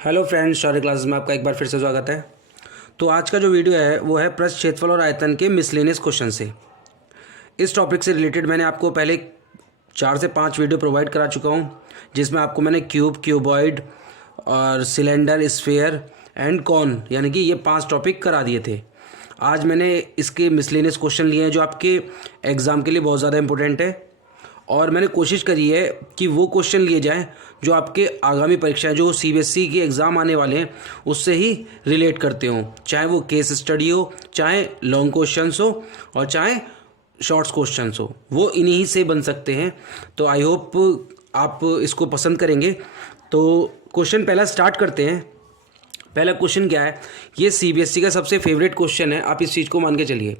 Hello friends, शौर्य classes में आपका एक बार फिर से स्वागत है। तो आज का जो वीडियो है वो है पृष्ठ क्षेत्रफल और आयतन के मिसलेनियस क्वेश्चन से। इस टॉपिक से रिलेटेड मैंने आपको पहले 4 से 5 वीडियो प्रोवाइड करा चुका हूँ, जिसमें आपको मैंने क्यूब, क्यूबॉइड और सिलेंडर, स्फीयर एंड कॉन यानी कि ये 5 टॉपिक करा दिए थे। आज मैंने इसके मिसलेनियस क्वेश्चन लिए हैं जो आपके एग्ज़ाम के लिए बहुत ज़्यादा इंपॉर्टेंट है, और मैंने कोशिश करी है कि वो क्वेश्चन लिए जाएं जो आपके आगामी परीक्षाएं जो सीबीएसई के एग्ज़ाम आने वाले हैं उससे ही रिलेट करते हों, चाहे वो केस स्टडी हो, चाहे लॉन्ग क्वेश्चंस हो और चाहे शॉर्ट्स क्वेश्चंस हो, वो इन्हीं से बन सकते हैं। तो आई होप आप इसको पसंद करेंगे। तो क्वेश्चन पहला स्टार्ट करते हैं। पहला क्वेश्चन क्या है, ये सीबीएसई का सबसे फेवरेट क्वेश्चन है, आप इस चीज़ को मान के चलिए,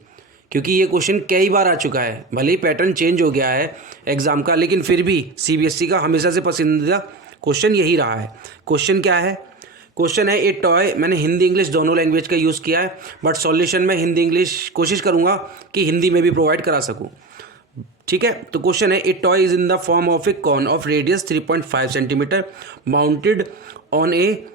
क्योंकि ये क्वेश्चन कई बार आ चुका है। भले ही पैटर्न चेंज हो गया है एग्ज़ाम का, लेकिन फिर भी सीबीएसई का हमेशा से पसंदीदा क्वेश्चन यही रहा है। क्वेश्चन क्या है? क्वेश्चन है ए टॉय। मैंने हिंदी इंग्लिश दोनों लैंग्वेज का यूज़ किया है, बट सॉल्यूशन में हिंदी इंग्लिश कोशिश करूँगा कि हिंदी में भी प्रोवाइड करा सकूँ। ठीक है, तो क्वेश्चन है a toy is in the form of a cone of radius 3.5 centimetre mounted on a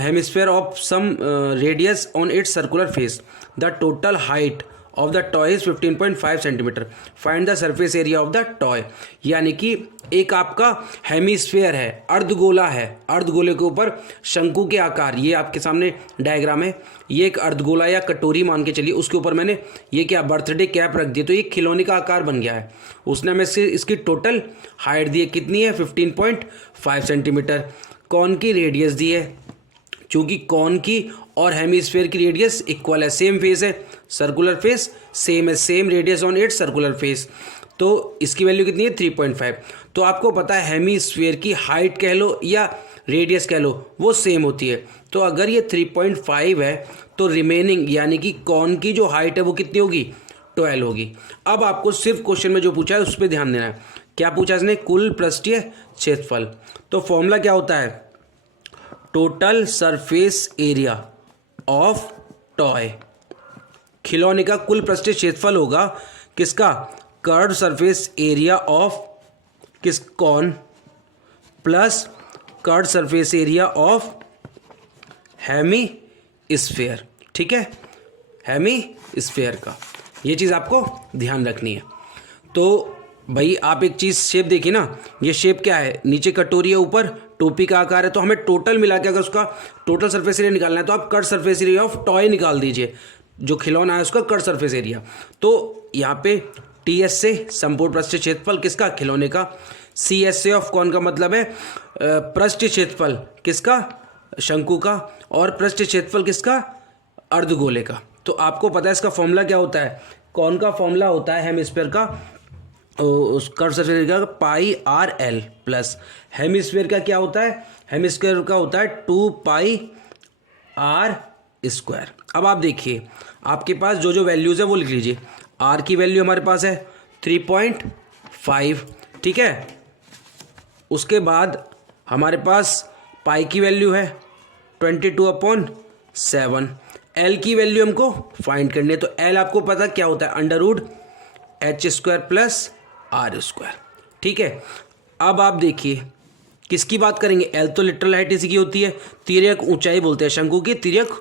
hemisphere of some radius on its circular face. The total height of the toy is 15.5 centimetre. Find the surface area of the toy. यानी कि एक आपका hemisphere है, अर्धगोला है, अर्धगोले के ऊपर शंकु के आकार, ये आपके सामने डायग्राम है, ये एक अर्धगोला या कटोरी मान के चलिए, उसके ऊपर मैंने ये क्या बर्थडे कैप रख दी, तो ये खिलौने का आकार बन गया है। उसने हमें इसकी टोटल हाइट दी है, कितनी है? 15.5 सेंटीमीटर। कौन की रेडियस दी है, चूंकि कौन की और हेमिस्फेयर की रेडियस इक्वल है, सेम फेस है, सर्कुलर फेस सेम है, same radius on it circular face, तो इसकी वैल्यू कितनी है? 3.5। तो आपको पता है हेमिस्फेयर की हाइट कह लो या रेडियस कह लो वो सेम होती है। तो अगर ये 3.5 है तो रिमेनिंग यानी कि कौन की जो हाइट है वो कितनी होगी? 12 होगी। अब आपको सिर्फ क्वेश्चन में जो पूछा है उस पर ध्यान देना है। क्या पूछा इसने? कुल पृष्ठीय क्षेत्रफल। तो फॉर्मूला क्या होता है? Total surface area of toy. खिलौने का कुल पृष्ठीय क्षेत्रफल होगा किसका? कर्व सरफेस एरिया ऑफ किस cone plus curve surface area of hemisphere. ठीक है, हेमी स्फीयर का ये चीज़ आपको ध्यान रखनी है। तो भाई आप एक चीज़ शेप देखिए ना, ये शेप क्या है? नीचे कटोरी है, ऊपर टोपी का आकार है, तो हमें टोटल मिला के अगर उसका टोटल सरफेस एरिया निकालना है तो आप cut surface area of toy निकाल दीजिए, जो खिलौना है उसका कट सरफेस एरिया। तो यहाँ पे टी एस से संपूर्ण पृष्ठीय क्षेत्रफल किसका? खिलौने का। सी एस से ऑफ कौन का मतलब है पृष्ठीय क्षेत्रफल किसका? शंकु का। और पृष्ठीय क्षेत्रफल किसका? अर्धगोले का। तो आपको पता है इसका फॉर्मूला क्या होता है? कौन का फॉर्मूला होता है हेमिस्फीयर का? उस कर्व सरफेस एरिया का पाई आर एल प्लस हेमिस्फीयर का क्या होता है? हेमिस्फीयर का होता है 2 पाई आर स्क्वायर। अब आप देखिए आपके पास जो जो वैल्यूज़ है वो लिख लीजिए। आर की वैल्यू हमारे पास है 3.5, ठीक है। उसके बाद हमारे पास पाई की वैल्यू है 22/7। एल की वैल्यू हमको फाइंड करनी है, तो एल आपको पता क्या होता है? √h² plus R square. ठीक है, अब आप देखिए किसकी बात करेंगे? एल तो लिटरल हाइट इसी की होती है, तिर्यक ऊंचाई बोलते हैं शंकु की, तिर्यक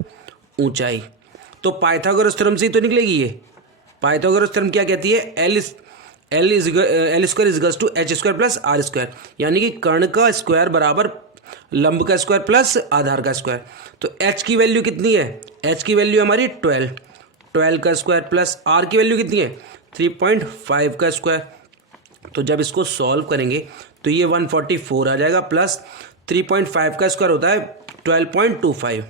ऊंचाई। तो पाइथागोरस थ्योरम से ही तो निकलेगी ये। पाइथागोरस थ्योरम क्या कहती है? L square is to H square plus R square, यानी कि कर्ण का स्क्वायर बराबर लंब का स्क्वायर प्लस आधार का स्क्वायर। तो एच की वैल्यू कितनी है? एच की वैल्यू हमारी 12 का स्क्वायर प्लस आर की वैल्यू कितनी है? 3.5 का स्क्वायर। तो जब इसको सॉल्व करेंगे तो ये 144 आ जाएगा, प्लस 3.5 का स्क्वायर होता है 12.25।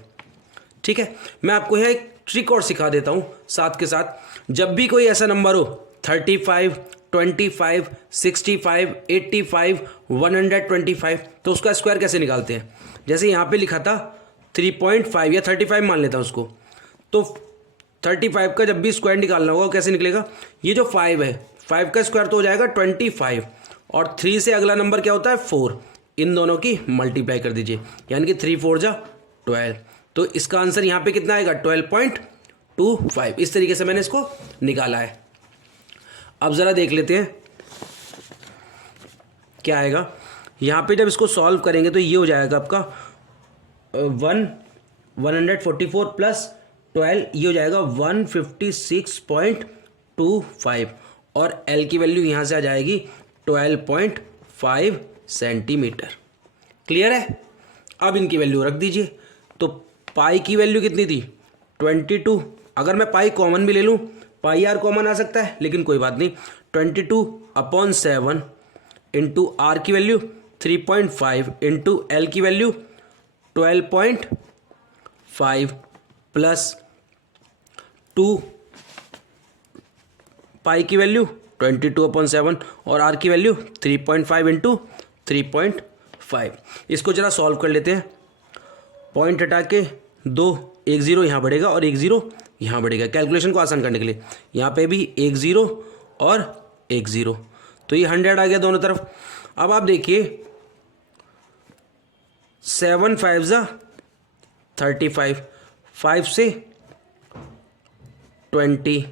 ठीक है, मैं आपको यहाँ एक ट्रिक और सिखा देता हूँ साथ के साथ। जब भी कोई ऐसा नंबर हो 35, 25, 65, 85, 125, तो उसका स्क्वायर कैसे निकालते हैं? जैसे यहाँ पे लिखा था 3.5 या 35 मान लेता हूँ उसको, तो 35 का जब भी स्क्वायर निकालना होगा कैसे निकलेगा? ये जो 5 है, 5 का स्क्वायर तो हो जाएगा 25, और 3 से अगला नंबर क्या होता है? 4। इन दोनों की मल्टीप्लाई कर दीजिए, यानी कि 3 4 जा 12। तो इसका आंसर यहाँ पे कितना आएगा? 12.25। इस तरीके से मैंने इसको निकाला है। अब ज़रा देख लेते हैं क्या आएगा। यहाँ पे जब इसको सॉल्व करेंगे तो ये हो जाएगा आपका 144 प्लस 12 ये हो जाएगा 156.25 और एल की वैल्यू यहाँ से आ जाएगी 12.5 सेंटीमीटर। क्लियर है? अब इनकी वैल्यू रख दीजिए। तो पाई की वैल्यू कितनी थी? 22। अगर मैं पाई कॉमन भी ले लूँ, पाई आर कॉमन आ सकता है, लेकिन कोई बात नहीं। 22/7 इंटू आर की वैल्यू 3.5 इंटू एल की वैल्यू 12.5 प्लस 2 पाई की वैल्यू 22/7 और आर की वैल्यू 3.5 इंटू 3.5। इसको जरा सॉल्व कर लेते हैं। पॉइंट हटा के एक ज़ीरो यहाँ बढ़ेगा और एक ज़ीरो यहाँ बढ़ेगा कैलकुलेशन को आसान करने के लिए। यहाँ पे भी एक ज़ीरो और एक ज़ीरो, तो ये 100 आ गया दोनों तरफ। अब आप देखिए 7 5 ज़ा 35, 5 से 20,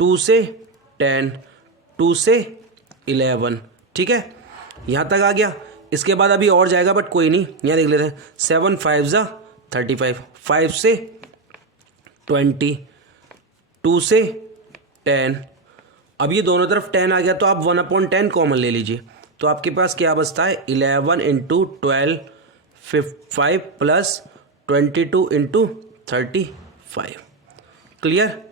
2 से 10, 2 से 11। ठीक है, यहाँ तक आ गया। इसके बाद अभी और जाएगा बट कोई नहीं, यहाँ देख लेते हैं। 7 5 ज़ा 35, 5 से 20, 2 से 10। अब ये दोनों तरफ 10 आ गया, तो आप 1/10 कॉमन ले लीजिए। तो आपके पास क्या बचता है? 11 इंटू 12 5 प्लस 22 इंटू 35। क्लियर?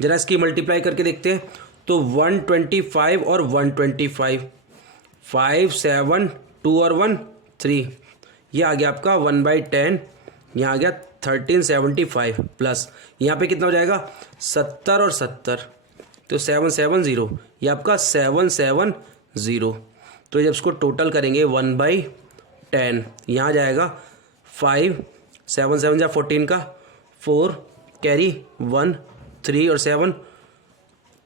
जरा इसकी मल्टीप्लाई करके देखते हैं। तो 125 और 125, 5 7 2 और 1 3, ये आ गया आपका 1/10। यहाँ आ गया 1375 प्लस यहाँ पे कितना हो जाएगा? 70 और 70, तो 770, ये आपका 770। तो जब इसको टोटल करेंगे 1/10, यहाँ जाएगा 5, 7 7 जा 14 का 4 कैरी 1 3 और 7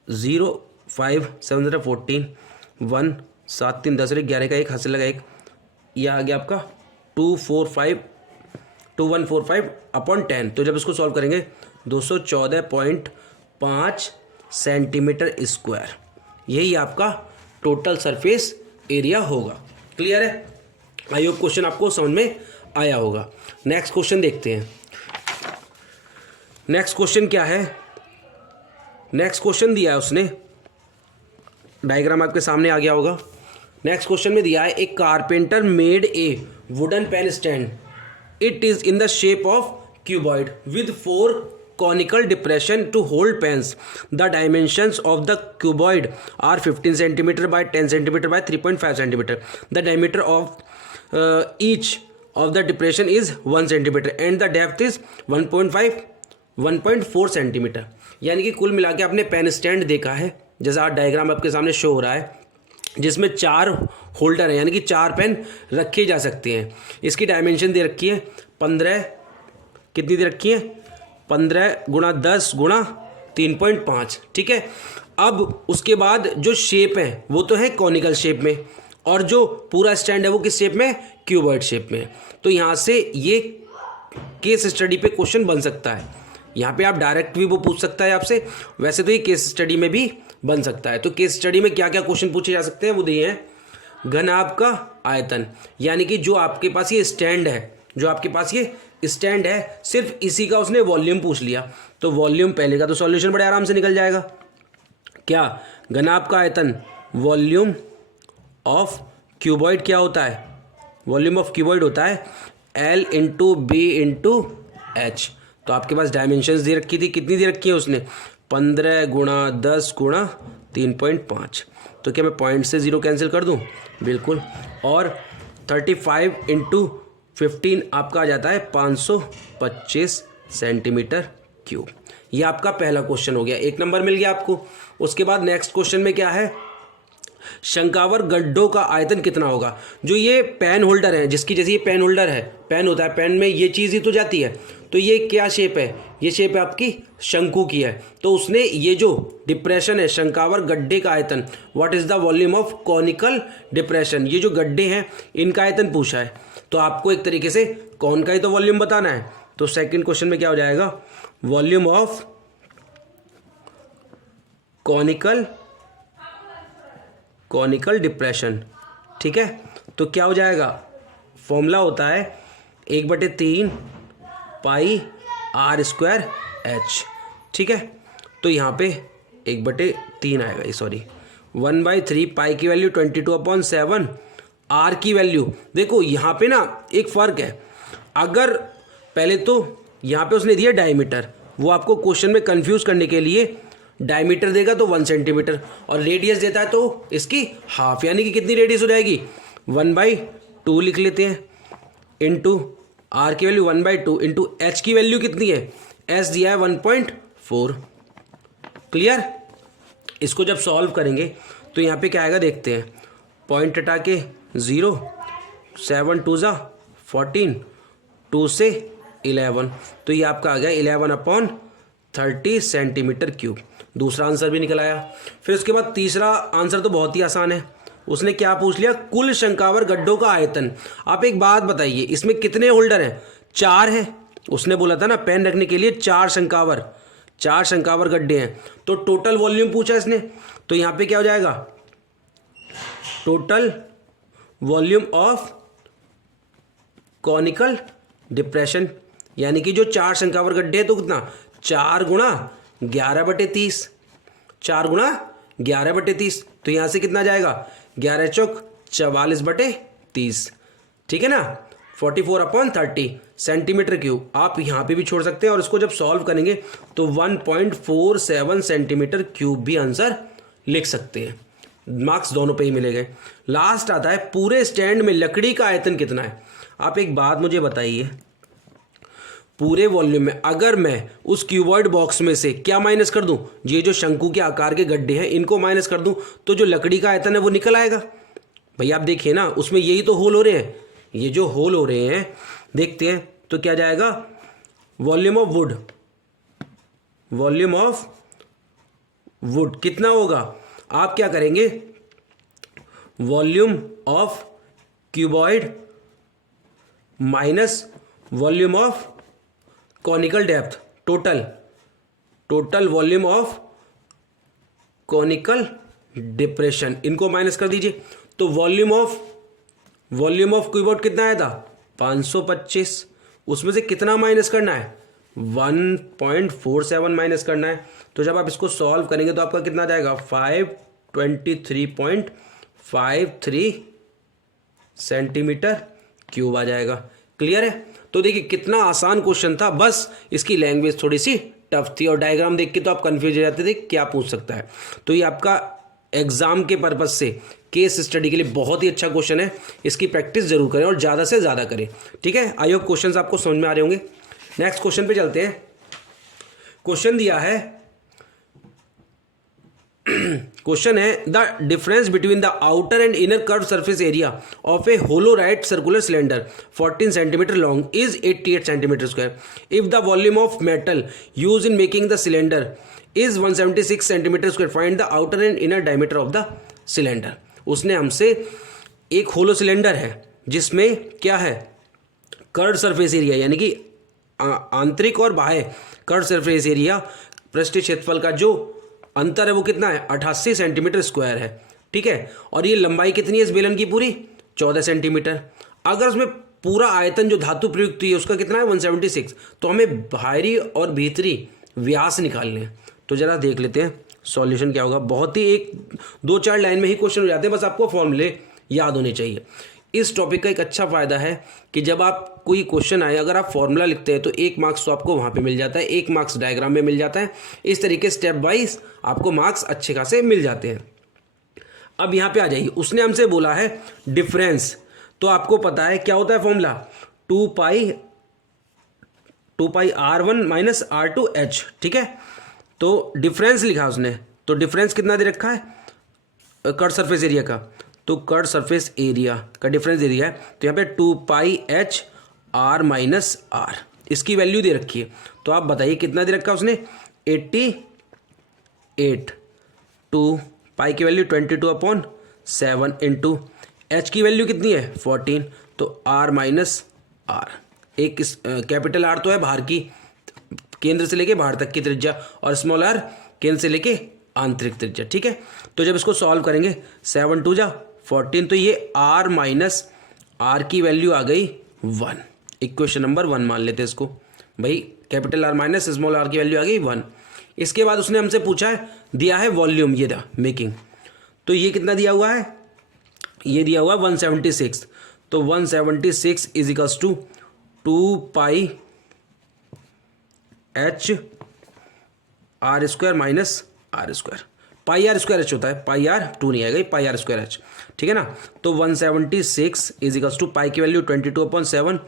0 5 7 0 14 1 7 3 10 11 का 1 हासिल लगा 1, यह आ गया आपका 2145/10। तो जब इसको सॉल्व करेंगे 214.5 सेंटीमीटर स्क्वायर, यही आपका टोटल सरफेस एरिया होगा। क्लियर है? आई होप क्वेश्चन आपको समझ में आया होगा। नेक्स्ट क्वेश्चन देखते हैं। नेक्स्ट क्वेश्चन क्या है? नेक्स्ट क्वेश्चन दिया है उसने, डायग्राम आपके सामने आ गया होगा। नेक्स्ट क्वेश्चन में दिया है a carpenter made a wooden pen stand, it is in the shape of cuboid with 4 conical depression to hold pens. The dimensions of the cuboid are 15 cm by 10 cm by 3.5 cm. The diameter of each of the depression is 1 cm and the depth is 1.4 cm. यानी कि कुल मिला के आपने pen stand देखा है, जैसा diagram आपके सामने शो हो रहा है, जिसमें 4 होल्डर हैं, यानी कि 4 पेन रखे जा सकते हैं। इसकी डायमेंशन दे रखी है 15, कितनी दे रखी है? 15 × 10 × 3.5। ठीक है। अब उसके बाद जो शेप है वो तो है कॉनिकल शेप में, और जो पूरा स्टैंड है वो किस शेप में? क्यूबॉइड शेप में। तो यहाँ से ये केस स्टडी पे क्वेश्चन बन सकता है। यहाँ पे आप डायरेक्ट भी वो पूछ सकता है आपसे, वैसे तो ये केस स्टडी में भी बन सकता है। तो केस स्टडी में क्या क्या क्वेश्चन पूछे जा सकते हैं वो दिए हैं। घनाभ का आयतन, यानी कि जो आपके पास ये स्टैंड है, जो आपके पास ये स्टैंड है, सिर्फ इसी का उसने वॉल्यूम पूछ लिया, तो वॉल्यूम पहले का तो सॉल्यूशन बड़े आराम से निकल जाएगा। क्या? घनाभ का आयतन, वॉल्यूम ऑफ क्यूबॉइड क्या होता है? वॉल्यूम ऑफ क्यूबॉइड होता है L into B into H. तो आपके पास डायमेंशंस दे रखी थी, कितनी दे रखी है उसने? 15 × 10 × 3.5। तो क्या मैं पॉइंट से 0 कैंसिल कर दूं? बिल्कुल। और 35 × 15 आपका आ जाता है 525 सेंटीमीटर क्यूब। ये आपका पहला क्वेश्चन हो गया, 1 नंबर मिल गया आपको। उसके बाद नेक्स्ट क्वेश्चन में क्या है? शंक्वाकार गड्ढों का आयतन कितना होगा? जो ये पेन होल्डर है, जिसकी जैसे ये पेन होल्डर है, पेन होता है, पेन में ये चीज़ ही तो जाती है, तो ये क्या शेप है? ये शेप है आपकी शंकु की है। तो उसने ये जो डिप्रेशन है, शंक्वाकार गड्ढे का आयतन, what is the volume of conical depression, ये जो गड्ढे हैं इनका आयतन पूछा है। तो आपको एक तरीके से कौन का ही तो वॉल्यूम बताना है। तो सेकंड क्वेश्चन में क्या हो जाएगा? Volume of conical depression. ठीक है। तो क्या हो जाएगा? फॉर्मूला होता है 1/3 पाई आर स्क्वायर एच, ठीक है। तो यहाँ पे 1/3 आएगा, ये सॉरी 1/3 पाई की वैल्यू 22/7, आर की वैल्यू देखो यहाँ पे ना एक फ़र्क है। अगर पहले तो यहाँ पे उसने दिया डायमीटर, वो आपको क्वेश्चन में कंफ्यूज करने के लिए डायमीटर देगा तो 1 सेंटीमीटर, और रेडियस देता है तो इसकी हाफ, यानी कि कितनी रेडियस हो जाएगी 1/2 लिख लेते हैं, इंटू आर की वैल्यू 1/2 इंटू एच की वैल्यू कितनी है, एच दिया है 1.4। क्लियर। इसको जब सॉल्व करेंगे तो यहाँ पे क्या आएगा देखते हैं, पॉइंट हटा के 0, 7 2 ज़ा 14, 2 से 11, तो ये आपका आ गया 11/30 सेंटीमीटर क्यूब। दूसरा आंसर भी निकल आया। फिर उसके बाद तीसरा आंसर तो बहुत ही आसान है। उसने क्या पूछ लिया, कुल शंक्वाकार गड्ढों का आयतन। आप एक बात बताइए, इसमें कितने होल्डर हैं, 4 हैं। उसने बोला था ना पेन रखने के लिए 4 शंक्वाकार गड्ढे हैं, तो टोटल वॉल्यूम पूछा इसने, तो यहाँ पे क्या हो जाएगा, total volume of conical depression, यानी कि जो 4 शंक्वाकार गड्ढे हैं तो कितना 4 गुणा 11/30, 4 गुणा 11/30, तो यहाँ से कितना जाएगा 11 चौक 44/30, ठीक है ना, 44/30 सेंटीमीटर क्यूब। आप यहाँ पे भी छोड़ सकते हैं, और इसको जब सॉल्व करेंगे तो 1.47 सेंटीमीटर क्यूब भी आंसर लिख सकते हैं। मार्क्स दोनों पे ही मिलेंगे। लास्ट आता है पूरे स्टैंड में लकड़ी का आयतन कितना है। आप एक बात मुझे बताइए, पूरे वॉल्यूम में अगर मैं उस क्यूबॉइड बॉक्स में से क्या माइनस कर दूं, ये जो शंकु के आकार के गड्ढे हैं इनको माइनस कर दूं, तो जो लकड़ी का आयतन है वो निकल आएगा। भैया आप देखिए ना, उसमें यही तो होल हो रहे हैं, ये जो होल हो रहे हैं देखते हैं तो क्या जाएगा, वॉल्यूम ऑफ वुड कितना होगा। आप क्या करेंगे, volume of cuboid minus volume of conical depth, total volume of conical depression, इनको माइनस कर दीजिए। तो वॉल्यूम ऑफ क्यूबॉइड कितना आया था 525, उसमें से कितना माइनस करना है 1.47 माइनस करना है। तो जब आप इसको सॉल्व करेंगे तो आपका कितना जाएगा 523.53 सेंटीमीटर क्यूब आ जाएगा। क्लियर है। तो देखिए कितना आसान क्वेश्चन था, बस इसकी लैंग्वेज थोड़ी सी टफ थी, और डायग्राम देख के तो आप कंफ्यूज हो जाते थे क्या पूछ सकता है। तो ये आपका एग्जाम के पर्पज से केस स्टडी के लिए बहुत ही अच्छा क्वेश्चन है। इसकी प्रैक्टिस जरूर करें और ज़्यादा से ज़्यादा करें, ठीक है। आई होप क्वेश्चन आपको समझ में आ रहे होंगे। नेक्स्ट क्वेश्चन पे चलते हैं। क्वेश्चन दिया है, क्वेश्चन है the difference between the outer and inner curve surface area of a hollow right circular cylinder 14 centimetre long is 88 centimetre square if the volume of metal use in making the cylinder is 176 centimetre square, find the outer and inner diameter of the cylinder. उसने हमसे एक hollow cylinder है जिसमें क्या है, curve surface area यानी कि आंतरिक और बाह्य कर्व सरफेस एरिया, पृष्ठीय क्षेत्रफल का जो अंतर है वो कितना है 88 सेंटीमीटर स्क्वायर है, ठीक है। और ये लंबाई कितनी है इस बेलन की पूरी 14 सेंटीमीटर। अगर उसमें पूरा आयतन जो धातु प्रयुक्त हुई है उसका कितना है 176, तो हमें बाहरी और भीतरी व्यास निकालने हैं। तो जरा देख लेते हैं सॉल्यूशन क्या होगा। बहुत ही 1-2-4 लाइन में ही क्वेश्चन हो जाते हैं, बस आपको फॉर्मूले याद होने चाहिए। इस टॉपिक का एक अच्छा फ़ायदा है कि जब आप कोई क्वेश्चन आए अगर आप फॉर्मूला लिखते हैं तो 1 मार्क्स तो आपको वहाँ पे मिल जाता है, 1 मार्क्स डायग्राम में मिल जाता है। इस तरीके स्टेप वाइज आपको मार्क्स अच्छे खासे मिल जाते हैं। अब यहाँ पे आ जाइए, उसने हमसे बोला है डिफरेंस, तो आपको पता है क्या होता है फॉर्मूला 2 पाई R1 माइनस R2H, ठीक है। तो डिफरेंस लिखा उसने, तो डिफरेंस कितना दे रखा है कर्व सरफेस एरिया का, तो कर्व सरफेस एरिया का डिफरेंस दे दिया है। तो यहाँ पे 2 पाई H R माइनस R, इसकी वैल्यू दे रखी है। तो आप बताइए कितना दे रखा है उसने 88, 2 पाई की वैल्यू 22/7 इंटू H की वैल्यू कितनी है 14, तो R माइनस R, एक कैपिटल R तो है बाहर की केंद्र से लेके बाहर तक की त्रिज्या, और स्मॉल r केंद्र से लेके आंतरिक त्रिज्या, ठीक है। तो जब इसको सॉल्व करेंगे 7 2 जा 14, तो ये R माइनस R की वैल्यू आ गई 1। इक्वेशन नंबर 1 मान लेते हैं इसको। भाई capital R minus small r की वैल्यू आ गई 1। इसके बाद उसने हमसे पूछा है, दिया है वॉल्यूम, ये था मेकिंग, तो ये कितना दिया हुआ है, ये दिया हुआ है 176। तो 176 is equals to 2 pi H R square minus R square. Pi R square H होता है, पाई आर 2 नहीं आएगा, पाई आर स्क्वायर एच, ठीक है ना। तो 176 इज इक्वल्स टू पाई की वैल्यू 22/7,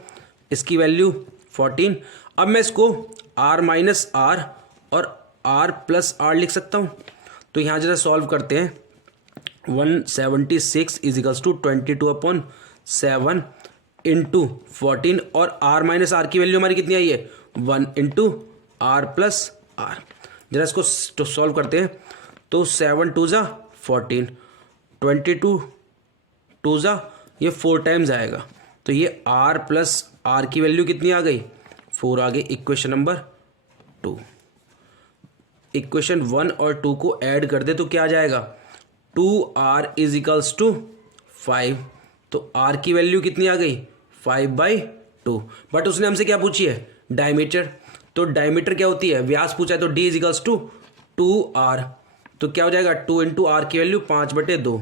इसकी वैल्यू 14। अब मैं इसको आर माइनस आर और आर प्लस आर लिख सकता हूँ। तो यहाँ जरा सॉल्व करते हैं। 176 इज इक्वल्स टू 22/7 इंटू 14, और आर माइनस आर की वैल्यू हमारी कितनी आई है 1 इंटू आर प्लस आर। जरा इसको सॉल्व करते हैं। तो 7 2 ज़ा 14, 22 2 ज़ा ये 4 टाइम्स आएगा। तो ये आर प्लस आर की वैल्यू कितनी आ गई 4 आ गई। इक्वेशन नंबर 2, इक्वेशन 1 और 2 को ऐड कर दे तो क्या आ जाएगा 2r इज इक्वल्स टू 5। तो r की वैल्यू कितनी आ गई 5/2। बट उसने हमसे क्या पूछी है डायमीटर। तो डायमीटर क्या होती है, व्यास पूछा है, तो d is equals to 2r। तो क्या हो जाएगा 2 इंटू आर की वैल्यू 5/2,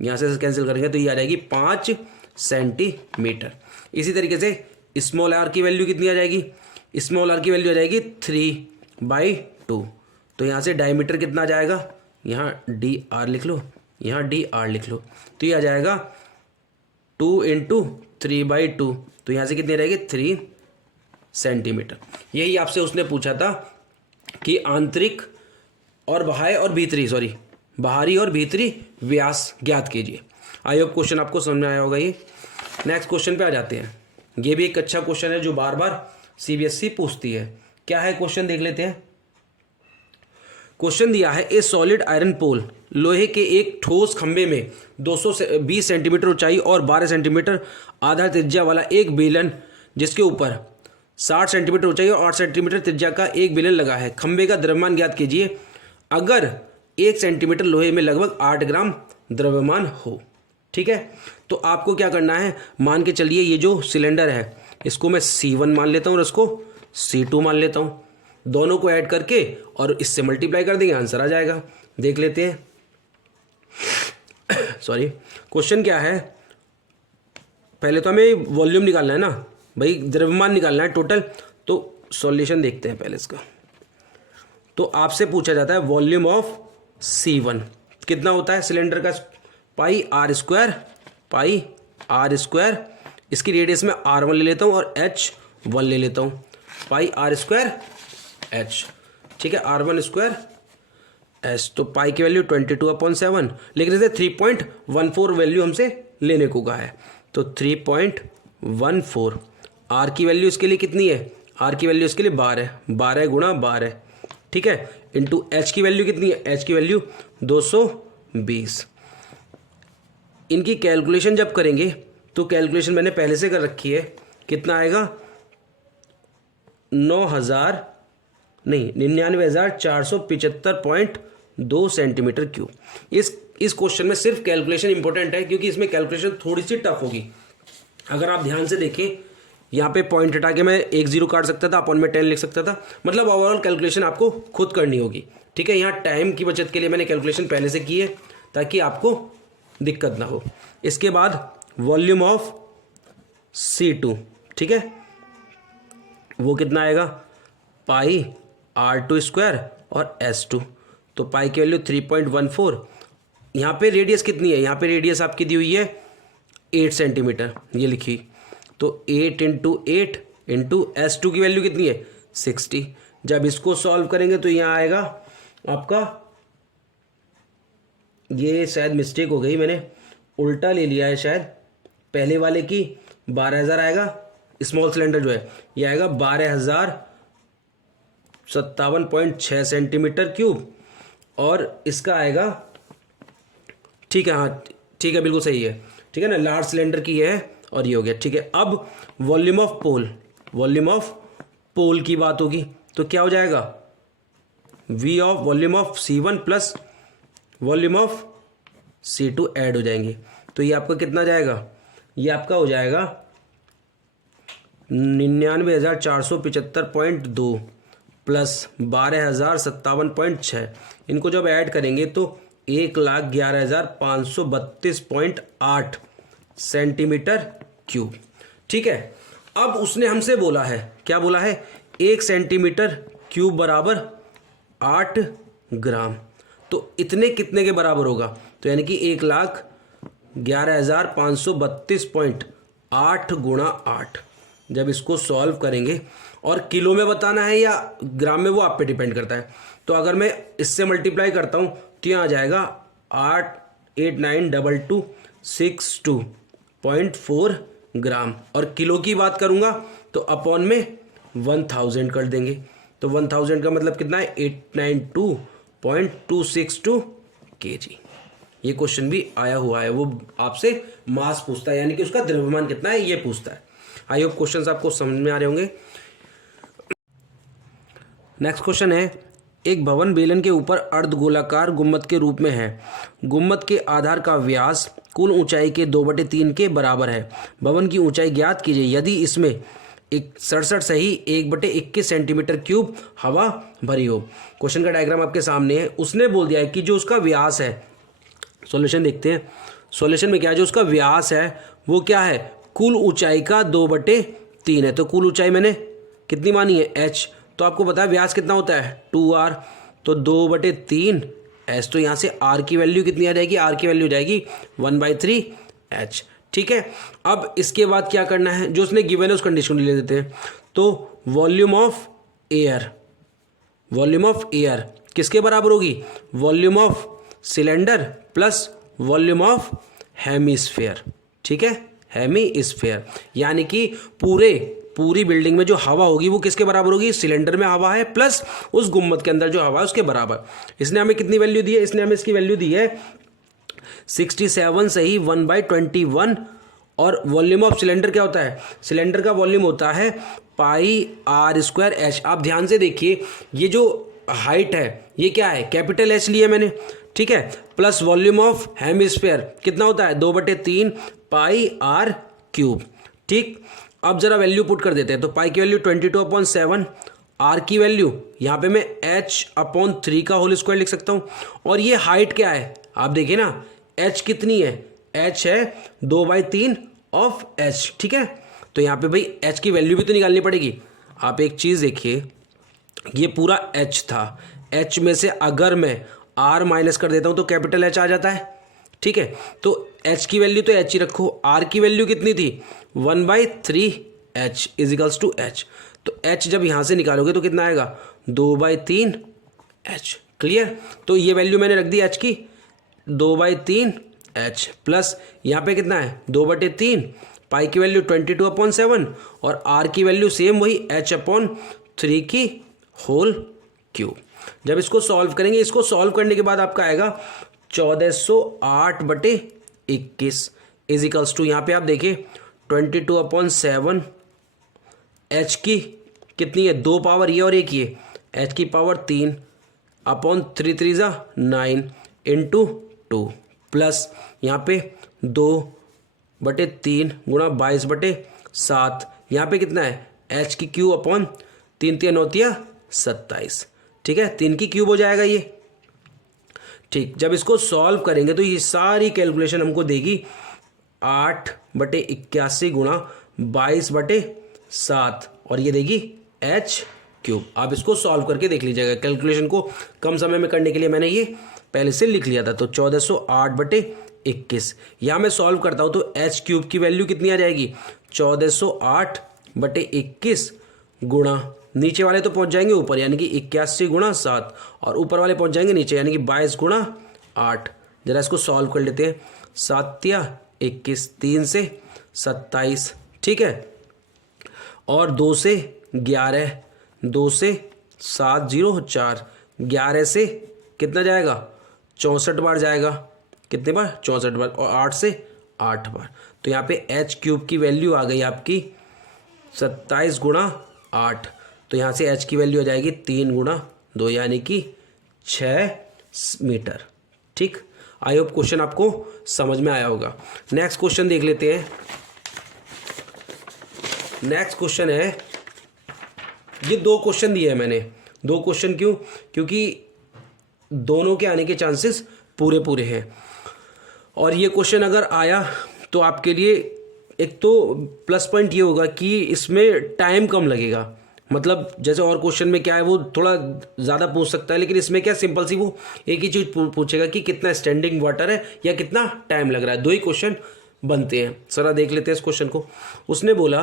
यहाँ से कैंसिल करेंगे तो ये आ जाएगी 5 सेंटीमीटर। इसी तरीके से स्मॉल आर की वैल्यू कितनी आ जाएगी, स्मॉल आर की वैल्यू आ जाएगी 3/2। तो यहाँ से डायमीटर कितना आ जाएगा, यहाँ डी आर लिख लो, यहाँ डी आर लिख लो, तो ये आ जाएगा 2 इंटू 3/2। तो यहाँ से कितनी रहेगी 3 सेंटीमीटर। यही आपसे उसने पूछा था कि आंतरिक और बाह्य और भीतरी, सॉरी बाहरी और भीतरी व्यास ज्ञात कीजिए। आई होप क्वेश्चन आपको समझ में आया होगा। ये नेक्स्ट क्वेश्चन पे आ जाते हैं। ये भी एक अच्छा क्वेश्चन है जो बार बार सीबीएसई पूछती है। क्या है क्वेश्चन देख लेते हैं। क्वेश्चन दिया है ए सॉलिड आयरन पोल, लोहे के एक ठोस खंभे में 220 सेंटीमीटर ऊंचाई और 12 सेंटीमीटर आधा त्रिज्या वाला एक बेलन, जिसके ऊपर 60 सेंटीमीटर ऊंचाई और 8 सेंटीमीटर त्रिज्या का एक बेलन लगा है। खंभे का द्रव्यमान ज्ञात कीजिए अगर 1 सेंटीमीटर लोहे में लगभग 8 ग्राम द्रव्यमान हो। ठीक है, तो आपको क्या करना है, मान के चलिए ये जो सिलेंडर है इसको मैं C1 मान लेता हूँ और इसको C2 मान लेता हूँ। दोनों को ऐड करके और इससे मल्टीप्लाई कर देंगे, आंसर आ जाएगा। देख लेते हैं। सॉरी, क्वेश्चन क्या है, पहले तो हमें वॉल्यूम निकालना है ना भाई, द्रव्यमान निकालना है टोटल। तो सॉल्यूशन देखते हैं पहले इसका। तो आपसे पूछा जाता है वॉल्यूम ऑफ C1 कितना होता है सिलेंडर का, पाई आर स्क्वायर, इसकी रेडियस में R1 ले लेता हूँ और H1 ले लेता हूँ, पाई आर स्क्वायर H, ठीक है, R1 स्क्वायर H। तो पाई की वैल्यू 22/7, लेकिन इसे 3.14 वैल्यू हमसे लेने को कहा है। तो 3.14, R की वैल्यू इसके लिए कितनी है, R की वैल्यू इसके लिए 12 गुणा 12, ठीक है, इंटू H की वैल्यू कितनी है, H की वैल्यू 220। इनकी कैलकुलेशन जब करेंगे तो कैलकुलेशन मैंने पहले से कर रखी है, कितना आएगा 99,475.2 सेंटीमीटर क्यूब। इस क्वेश्चन में सिर्फ कैलकुलेशन इंपॉर्टेंट है, क्योंकि इसमें कैलकुलेशन थोड़ी सी टफ होगी। अगर आप ध्यान से देखें, यहाँ पे पॉइंट हटा के मैं 1 0 काट सकता था, अपॉन में 10 लिख सकता था, मतलब ओवरऑल कैलकुलेशन आपको खुद करनी होगी। ठीक है, यहाँ टाइम की बचत के लिए मैंने कैलकुलेशन पहले से की है ताकि आपको दिक्कत ना हो। इसके बाद वॉल्यूम ऑफ C2, ठीक है, वो कितना आएगा, पाई R2 स्क्वायर और S2। तो पाई की वैल्यू 3.14। यहाँ पे रेडियस कितनी है, यहाँ पे रेडियस आपकी दी हुई है 8 सेंटीमीटर, ये लिखी। तो 8 इंटू 8 इंटू S2 की वैल्यू कितनी है 60। जब इसको सॉल्व करेंगे तो यहाँ आएगा आपका, ये शायद मिस्टेक हो गई, मैंने उल्टा ले लिया है शायद, पहले वाले की 12,000 आएगा, स्मॉल सिलेंडर जो है ये आएगा 12,057.6 सेंटीमीटर क्यूब, और इसका आएगा, ठीक है, हाँ ठीक है, बिल्कुल सही है, ठीक है ना, लार्ज सिलेंडर की है और ये हो गया। ठीक है, अब वॉल्यूम ऑफ पोल की बात होगी तो क्या हो जाएगा, V of volume of C1 plus volume of C2 add हो जाएंगे। तो ये आपका कितना जाएगा, ये आपका हो जाएगा 99,475.2 प्लस 12,057.6, इनको जब ऐड करेंगे तो 1,11,532.8 सेंटीमीटर क्यूब। ठीक है, अब उसने हमसे बोला है, क्या बोला है, 1 सेंटीमीटर क्यूब बराबर 8 ग्राम। तो इतने कितने के बराबर होगा, तो यानी कि 1,11,532.8 गुणा 8। जब इसको सॉल्व करेंगे, और किलो में बताना है या ग्राम में वो आप पे डिपेंड करता है। तो अगर मैं इससे मल्टीप्लाई करता हूँ तो यहाँ आ जाएगा 8892262.4 ग्राम, और किलो की बात करूँगा तो अपॉन में 1000 कर देंगे। तो 1000 का मतलब कितना है, 892.262 kg। ये क्वेश्चन भी आया हुआ है, वो आपसे मास पूछता है, यानी कि उसका द्रव्यमान कितना है ये पूछता है। आई होप क्वेश्चंस आपको समझ में आ रहे होंगे। नेक्स्ट क्वेश्चन है, एक भवन बेलन के ऊपर अर्धगोलाकार गुम्बद के रूप में है। गुम्बद के आधार का व्यास कुल ऊंचाई के 2/3 के बराबर है। भवन की ऊंचाई ज्ञात कीजिए यदि इसमें 67 सही 1/21 सेंटीमीटर क्यूब हवा भरी हो। क्वेश्चन का डायग्राम आपके सामने है। उसने बोल दिया है कि जो उसका व्यास है, सॉल्यूशन देखते हैं। सॉल्यूशन में क्या है, जो उसका व्यास है वो क्या है, कुल ऊंचाई का 2/3 है। तो कुल ऊंचाई मैंने कितनी मानी है, h। तो आपको पता है व्यास कितना होता है, 2r। तो 2/3 h। तो यहाँ से r की वैल्यू कितनी आ जाएगी, r की वैल्यू हो जाएगी 1/3 h। ठीक है, अब इसके बाद क्या करना है, जो उसने गिवन है उस कंडीशन को ले लेते हैं। तो volume of air, volume of air किसके बराबर होगी, volume of cylinder plus volume of hemisphere. ठीक है, हेमीस्फेयर, यानी कि पूरी बिल्डिंग में जो हवा होगी वो किसके बराबर होगी, सिलेंडर में हवा है प्लस उस गुम्बद के अंदर जो हवा है उसके बराबर। इसने हमें कितनी वैल्यू दी है, इसने हमें इसकी वैल्यू दी है 67 सही 1/21। और वॉल्यूम ऑफ सिलेंडर क्या होता है, सिलेंडर का वॉल्यूम होता है πr²h। आप ध्यान से देखिए, ये जो हाइट है ये क्या है, कैपिटल एच लिया मैंने। ठीक है, प्लस वॉल्यूम ऑफ हेमिस्फेयर कितना होता है, 2/3 πr³। ठीक, अब जरा वैल्यू पुट कर देते हैं। तो पाई की वैल्यू 22/7, आर की वैल्यू यहाँ पे मैं h/3 का होल स्क्वायर लिख सकता हूँ। और ये हाइट क्या है, आप देखिए ना, h कितनी है, h है 2/3 ऑफ h। ठीक है, तो यहाँ पे भाई h की वैल्यू भी तो निकालनी पड़ेगी। आप एक चीज़ देखिए, ये पूरा h था, h में से अगर मैं r माइनस कर देता हूँ तो कैपिटल h आ जाता है। ठीक है, तो h की वैल्यू तो h ही रखो, r की वैल्यू कितनी थी 1/3h इजिकल्स टू h। तो h जब यहाँ से निकालोगे तो कितना आएगा 2/3h। क्लियर, तो ये वैल्यू मैंने रख दी h की 2/3h प्लस यहाँ पे कितना है 2/3, पाई की वैल्यू 22/7 और r की वैल्यू सेम वही h/3 की होल क्यूब। जब इसको सॉल्व करेंगे, इसको सॉल्व करने के बाद आपका आएगा 1408/21 इजिकल्स टू, यहाँ पे आप देखिए 22/7, h की कितनी है 2 पावर ये और एक ये, h की पावर 3 अपॉन 3 3 9 इंटू 2 प्लस यहाँ पे 2/3 गुणा 22/7, यहाँ पे कितना है h की क्यूब अपॉन 3 3 9 27। ठीक है, 3 की क्यूब हो जाएगा ये। ठीक, जब इसको सॉल्व करेंगे तो ये सारी कैलकुलेशन हमको देगी 8/81 गुणा 22/7 और ये देगी h³। आप इसको सॉल्व करके देख लीजिएगा। कैलकुलेशन को कम समय में करने के लिए मैंने ये पहले से लिख लिया था। तो 1408/21 यहाँ मैं सॉल्व करता हूँ तो h³ की वैल्यू कितनी आ जाएगी 1408/21 गुणा, नीचे वाले तो पहुँच जाएंगे ऊपर यानी कि 81 गुणा 7 और ऊपर वाले पहुँच जाएंगे नीचे यानी कि 22 गुणा 8। जरा इसको सॉल्व कर लेते हैं, 7 या 21, 3 से 27। ठीक है, और 2 से 11, 2 से 7 0 4, 11 से कितना जाएगा 64 बार जाएगा, कितने बार 64 बार, और 8 से 8 बार। तो यहाँ पे h³ की वैल्यू आ गई आपकी 27 गुणा 8। तो यहाँ से h की वैल्यू आ जाएगी 3 गुणा 2 यानी कि 6 मीटर। ठीक, आई होप क्वेश्चन आपको समझ में आया होगा। नेक्स्ट क्वेश्चन देख लेते हैं। नेक्स्ट क्वेश्चन है, ये 2 क्वेश्चन दिए हैं मैंने। 2 क्वेश्चन क्यों? क्योंकि दोनों के आने के चांसेस पूरे पूरे हैं। और ये क्वेश्चन अगर आया तो आपके लिए एक तो प्लस पॉइंट ये होगा कि इसमें टाइम कम लगेगा। मतलब जैसे और क्वेश्चन में क्या है, वो थोड़ा ज़्यादा पूछ सकता है, लेकिन इसमें क्या सिंपल सी वो एक ही चीज़ पूछेगा कि कितना स्टैंडिंग वाटर है या कितना टाइम लग रहा है। 2 ही क्वेश्चन बनते हैं। सरा देख लेते हैं इस क्वेश्चन को। उसने बोला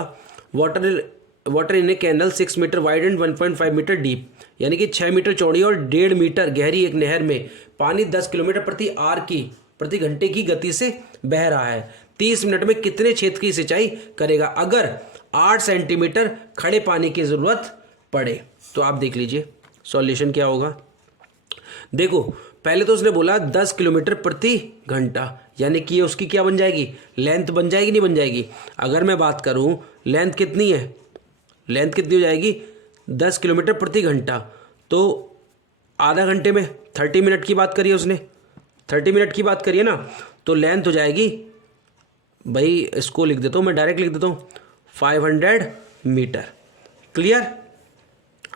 water in a canal 6 metre wide and 1.5 metre deep, यानी कि 6 मीटर चौड़ी और 1.5 मीटर गहरी एक नहर में पानी 10 किलोमीटर प्रति घंटे की गति से बह रहा है। 30 मिनट में कितने क्षेत्र की सिंचाई करेगा अगर 8 सेंटीमीटर खड़े पानी की जरूरत पड़े? तो आप देख लीजिए सॉल्यूशन क्या होगा। देखो पहले तो उसने बोला 10 किलोमीटर प्रति घंटा, यानी कि उसकी क्या बन जाएगी, लेंथ बन जाएगी, नहीं बन जाएगी? अगर मैं बात करूं लेंथ कितनी है, लेंथ कितनी हो जाएगी 10 किलोमीटर प्रति घंटा, तो आधा घंटे में 30 मिनट की बात करिए उसने, 30 मिनट की बात करिए ना, तो लेंथ हो जाएगी, भाई इसको लिख देता हूँ मैं, डायरेक्ट लिख देता हूँ 500 मीटर। क्लियर?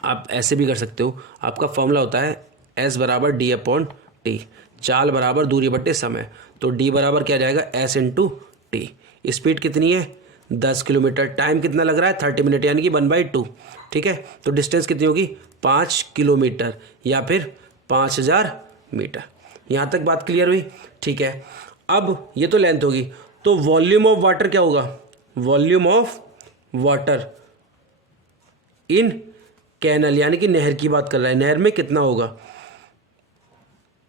आप ऐसे भी कर सकते हो, आपका फॉर्मूला होता है S बराबर D/T, चाल बराबर दूरी बट्टे समय, तो D बराबर क्या जाएगा S × T। स्पीड कितनी है 10 किलोमीटर, टाइम कितना लग रहा है 30 मिनट, यानी कि 1/2। ठीक है, तो डिस्टेंस कितनी होगी 5 किलोमीटर या फिर 5000 मीटर। यहाँ तक बात क्लियर हुई? ठीक है, अब ये तो लेंथ होगी, तो वॉल्यूम ऑफ वाटर क्या होगा, volume of water in canal, यानी कि नहर की बात कर रहा है, नहर में कितना होगा,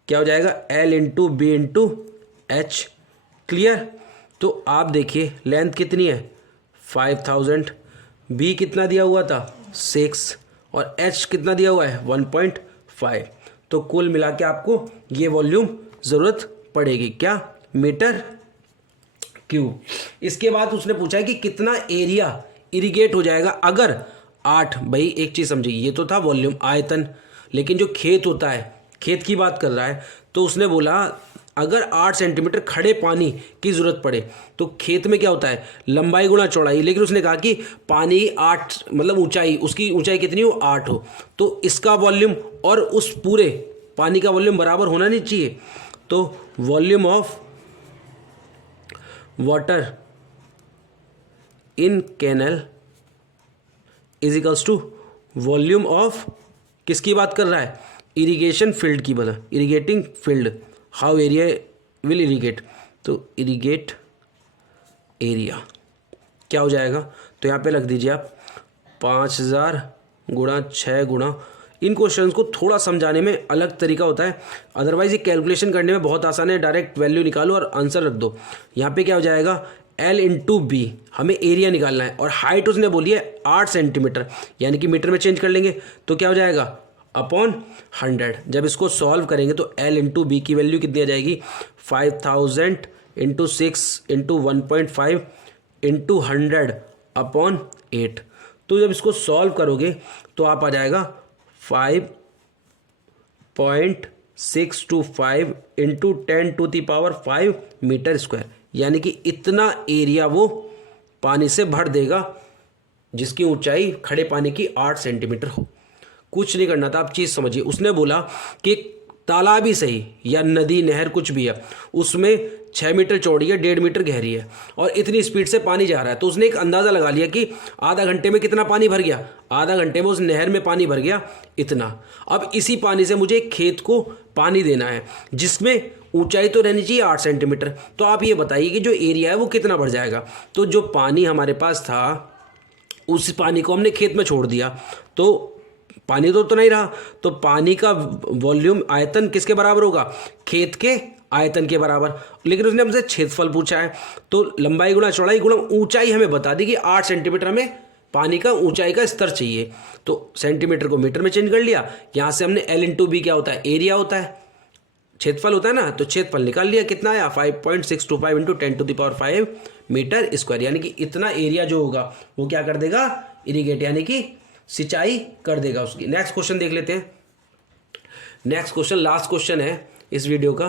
क्या हो जाएगा L × B × H। क्लियर? तो आप देखिए लेंथ कितनी है 5000, B कितना दिया हुआ था 6 और H कितना दिया हुआ है 1.5, तो कुल मिला के आपको ये वॉल्यूम ज़रूरत पड़ेगी, क्या, मीटर क्यूब। इसके बाद उसने पूछा है कि कितना एरिया इरिगेट हो जाएगा अगर 8, भाई एक चीज़ समझिए, ये तो था वॉल्यूम आयतन, लेकिन जो खेत होता है, खेत की बात कर रहा है, तो उसने बोला अगर 8 सेंटीमीटर खड़े पानी की ज़रूरत पड़े, तो खेत में क्या होता है लंबाई गुणा चौड़ाई, लेकिन उसने कहा कि पानी 8 मतलब ऊंचाई, उसकी ऊंचाई कितनी हो 8 हो, तो इसका वॉल्यूम और उस पूरे पानी का वॉल्यूम बराबर होना नहीं चाहिए। तो volume of water in canal is equals to volume of, किसकी बात कर रहा है, इरिगेशन फील्ड की बता, irrigating field, how area will irrigate, तो इरिगेट एरिया क्या हो जाएगा, तो यहाँ पे लग दीजिए आप 5000 × 6 × इन क्वेश्चंस को थोड़ा समझाने में अलग तरीका होता है, अदरवाइज ये कैलकुलेशन करने में बहुत आसान है, डायरेक्ट वैल्यू निकालो और आंसर रख दो। यहाँ पे क्या हो जाएगा L × B, हमें एरिया निकालना है, और हाइट उसने बोली है 8 सेंटीमीटर, यानी कि मीटर में चेंज कर लेंगे, तो क्या हो जाएगा अपॉन 100। जब इसको सॉल्व करेंगे तो L × B की वैल्यू कितनी आ जाएगी 5000 × 6 × 1.5 × 100 अपॉन 8। तो जब इसको सॉल्व करोगे तो आप आ जाएगा 5.625 × 10⁵ मीटर स्क्वायर, यानी कि इतना एरिया वो पानी से भर देगा जिसकी ऊंचाई खड़े पानी की 8 सेंटीमीटर हो। कुछ नहीं करना था, आप चीज़ समझिए। उसने बोला कि तालाब ही सही या नदी नहर कुछ भी है, उसमें 6 मीटर चौड़ी है, 1.5 मीटर गहरी है और इतनी स्पीड से पानी जा रहा है, तो उसने एक अंदाज़ा लगा लिया कि आधा घंटे में कितना पानी भर गया, आधा घंटे में उस नहर में पानी भर गया इतना। अब इसी पानी से मुझे एक खेत को पानी देना है जिसमें ऊंचाई तो रहनी चाहिए 8 सेंटीमीटर, तो आप ये बताइए कि जो एरिया है वो कितना बढ़ जाएगा। तो जो पानी हमारे पास था उस पानी को हमने खेत में छोड़ दिया, तो पानी तो नहीं रहा, तो पानी का वॉल्यूम आयतन किसके बराबर होगा, खेत के आयतन के बराबर। लेकिन उसने हमसे क्षेत्रफल पूछा है, तो लंबाई गुणा चौड़ाई गुणा ऊंचाई हमें बता दी कि 8 सेंटीमीटर हमें पानी का ऊंचाई का स्तर चाहिए, तो सेंटीमीटर को मीटर में चेंज कर लिया। यहाँ से हमने L × B क्या होता है, एरिया होता है, क्षेत्रफल होता है ना, तो क्षेत्रफल निकाल लिया, कितना आया 5.625 × 10⁵ मीटर स्क्वायर, यानी कि इतना एरिया जो होगा वो क्या कर देगा, इरिगेट यानी कि सिंचाई कर देगा उसकी। नेक्स्ट क्वेश्चन देख लेते हैं। नेक्स्ट क्वेश्चन लास्ट क्वेश्चन है इस वीडियो का,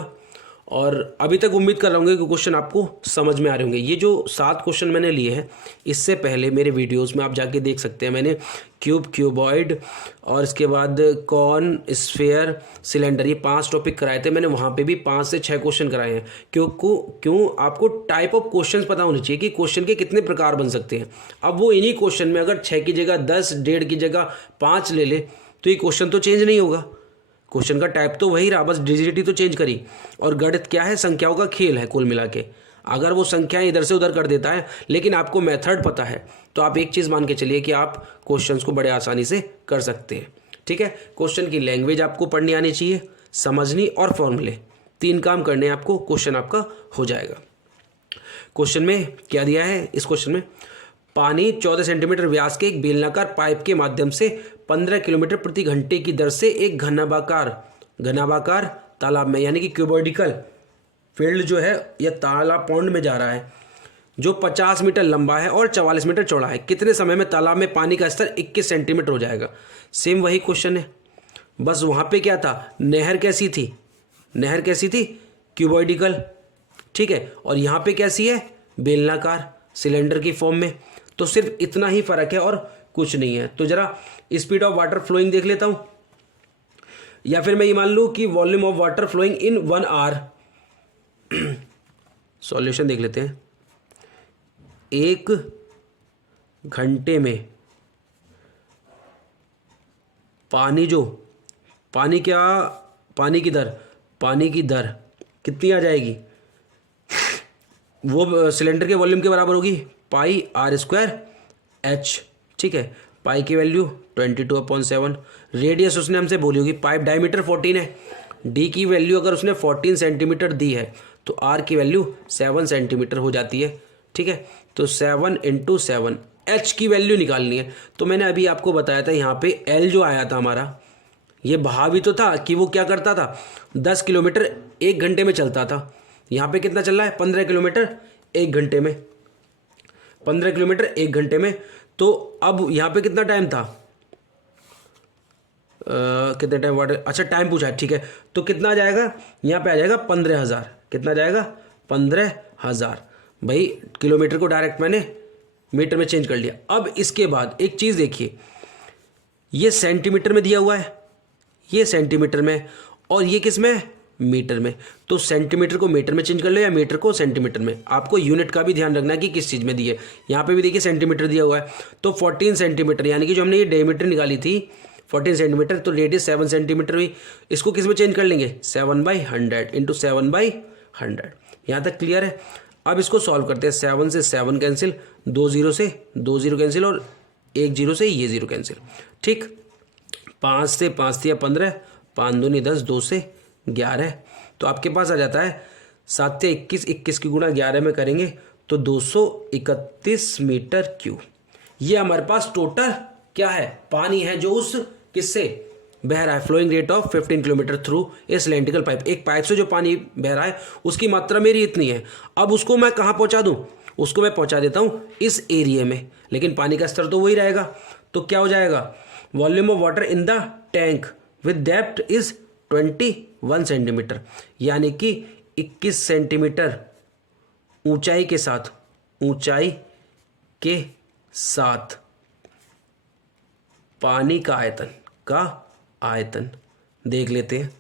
और अभी तक उम्मीद कर रहा हूँ कि क्वेश्चन आपको समझ में आ रहे होंगे। ये जो 7 क्वेश्चन मैंने लिए हैं, इससे पहले मेरे वीडियोस में आप जाके देख सकते हैं। मैंने क्यूब, क्यूबॉइड और इसके बाद कॉन, स्फेयर, सिलेंडर, ये 5 टॉपिक कराए थे मैंने। वहाँ पे भी 5 से 6 क्वेश्चन कराए हैं। क्यों आपको टाइप ऑफ क्वेश्चन पता होने चाहिए कि क्वेश्चन के कितने प्रकार बन सकते हैं। अब वो इन्हीं क्वेश्चन में अगर 6 की जगह 10, 1.5 की जगह 5 ले ले तो ये क्वेश्चन तो चेंज नहीं होगा। क्वेश्चन का टाइप तो वही रहा, बस डिजिट तो चेंज करी। और गणित क्या है? संख्याओं का खेल है कुल मिला के। अगर वो संख्याएं इधर से उधर कर देता है लेकिन आपको मेथड पता है तो आप एक चीज़ मान के चलिए कि आप क्वेश्चंस को बड़े आसानी से कर सकते हैं। ठीक है, क्वेश्चन की लैंग्वेज आपको पढ़नी आनी चाहिए, समझनी और फॉर्मूले, 3 काम करने आपको, क्वेश्चन आपका हो जाएगा। क्वेश्चन में क्या दिया है? इस क्वेश्चन में पानी 14 सेंटीमीटर व्यास के एक बेलनाकार पाइप के माध्यम से 15 किलोमीटर प्रति घंटे की दर से एक घनाभाकार तालाब में, यानी कि क्यूबॉइडिकल फील्ड जो है यह तालाब पौंड में जा रहा है, जो 50 मीटर लंबा है और 44 मीटर चौड़ा है। कितने समय में तालाब में पानी का स्तर 21 सेंटीमीटर हो जाएगा? सेम वही क्वेश्चन है, बस वहाँ पे क्या था? नहर कैसी थी? नहर कैसी थी? क्यूबॉइडिकल। ठीक है, और यहाँ पे कैसी है? बेलनाकार, सिलेंडर की फॉर्म में। तो सिर्फ इतना ही फर्क है और कुछ नहीं है। तो जरा स्पीड ऑफ वाटर फ्लोइंग देख लेता हूँ, या फिर मैं ये मान लूँ कि volume of water flowing in 1 hour. Solution देख लेते हैं। 1 घंटे में पानी की दर कितनी आ जाएगी? वो सिलेंडर के वॉल्यूम के बराबर होगी पाई r² h। ठीक है, पाई की वैल्यू 22/7। रेडियस उसने हमसे बोली होगी, पाइप डायमीटर 14 है। डी की वैल्यू अगर उसने 14 सेंटीमीटर दी है तो आर की वैल्यू 7 सेंटीमीटर हो जाती है। ठीक है, तो 7 × 7, एच की वैल्यू निकालनी है। तो मैंने अभी आपको बताया था यहाँ पे एल जो आया था हमारा, ये भाव ही तो था कि वो क्या करता था? 10 किलोमीटर 1 घंटे में चलता था। यहाँ पे कितना चल रहा है? 15 किलोमीटर 1 घंटे में। 15 किलोमीटर 1 घंटे में। तो अब यहाँ पे कितना टाइम था? कितना टाइम वाटर, अच्छा टाइम पूछा है। ठीक है, तो कितना आ जाएगा? यहाँ पे आ जाएगा 15,000। कितना आ जाएगा? 15,000। भाई किलोमीटर को डायरेक्ट मैंने मीटर में चेंज कर लिया। अब इसके बाद एक चीज़ देखिए, ये सेंटीमीटर में दिया हुआ है, ये सेंटीमीटर में, और ये किस में? मीटर में। तो सेंटीमीटर को मीटर में चेंज कर लो या मीटर को सेंटीमीटर में। आपको यूनिट का भी ध्यान रखना है कि किस चीज़ में दी है। यहाँ पे भी देखिए सेंटीमीटर दिया हुआ है, तो 14 सेंटीमीटर, यानी कि जो हमने ये डायमीटर निकाली थी 14 सेंटीमीटर, तो रेडियस 7 सेंटीमीटर हुई। इसको किस में चेंज कर लेंगे? 7/100 × 7/100। यहाँ तक क्लियर है? अब इसको सॉल्व करते हैं। 7 से 7 कैंसिल, 2 0 से 2 0 कैंसिल, और 1 0 से ये 0 कैंसिल। ठीक, 5 से 5 दिया 15, 5 दूनी 10, 2 से 11। तो आपके पास आ जाता है 7 से 21, 21 की गुणा 11 में करेंगे तो 231 मीटर क्यूब। ये हमारे पास टोटल क्या है? पानी है जो उस किससे बह रहा है? Flowing rate of 15 kilometre through a cylindrical pipe. एक पाइप से जो पानी बह रहा है उसकी मात्रा मेरी इतनी है। अब उसको मैं कहाँ पहुँचा दूँ? उसको मैं पहुँचा देता हूँ इस एरिया में, लेकिन पानी का स्तर तो वही रहेगा। तो क्या हो जाएगा? Volume of water in the tank with depth is 21 centimetre, यानी कि 21 सेंटीमीटर ऊंचाई के साथ पानी का आयतन देख लेते हैं।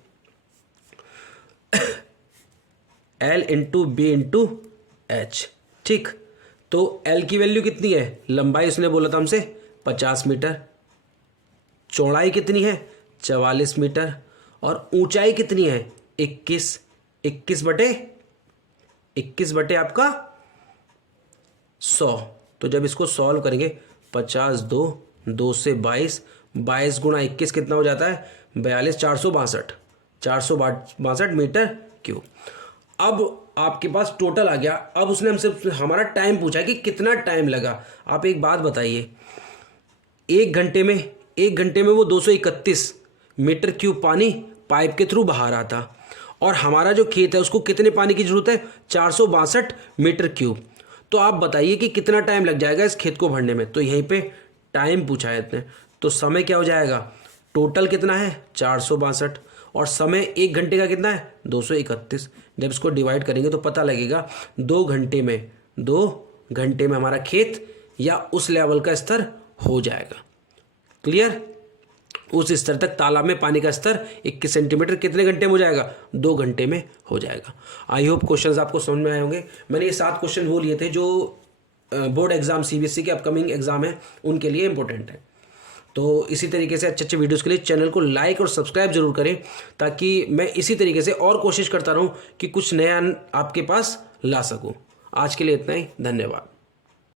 L × B × H। ठीक, तो L की वैल्यू कितनी है? लंबाई उसने बोला था हमसे 50 मीटर, चौड़ाई कितनी है? 44 मीटर, और ऊंचाई कितनी है? 21 बटे आपका 100। तो जब इसको सॉल्व करेंगे 50 2 से 22 × 21 कितना हो जाता है? 42, 462 मीटर क्यूब। अब आपके पास टोटल आ गया। अब उसने हमसे हमारा टाइम पूछा कि कितना टाइम लगा। आप एक बात बताइए, 1 घंटे में वो 231 मीटर क्यूब पानी पाइप के थ्रू बहा रहा था, और हमारा जो खेत है उसको कितने पानी की जरूरत है? 462 मीटर क्यूब। तो आप बताइए कि कितना टाइम लग जाएगा इस खेत को भरने में। तो यहीं पे टाइम पूछा है इतने, तो समय क्या हो जाएगा? टोटल कितना है? 462, और समय 1 घंटे का कितना है? 231। जब इसको डिवाइड करेंगे तो पता लगेगा 2 घंटे में हमारा खेत या उस लेवल का स्तर हो जाएगा। क्लियर? उस स्तर तक तालाब में पानी का स्तर 21 सेंटीमीटर कितने घंटे में हो जाएगा? 2 घंटे में हो जाएगा। आई होप क्वेश्चंस आपको समझ में आए होंगे। मैंने ये 7 क्वेश्चन वो लिए थे जो बोर्ड एग्जाम सीबीएसई के अपकमिंग एग्जाम है उनके लिए इंपॉर्टेंट है। तो इसी तरीके से अच्छे अच्छे वीडियोस के लिए चैनल को लाइक और सब्सक्राइब जरूर करें, ताकि मैं इसी तरीके से और कोशिश करता रहूं कि कुछ नया आपके पास ला सकूं। आज के लिए इतना ही, धन्यवाद।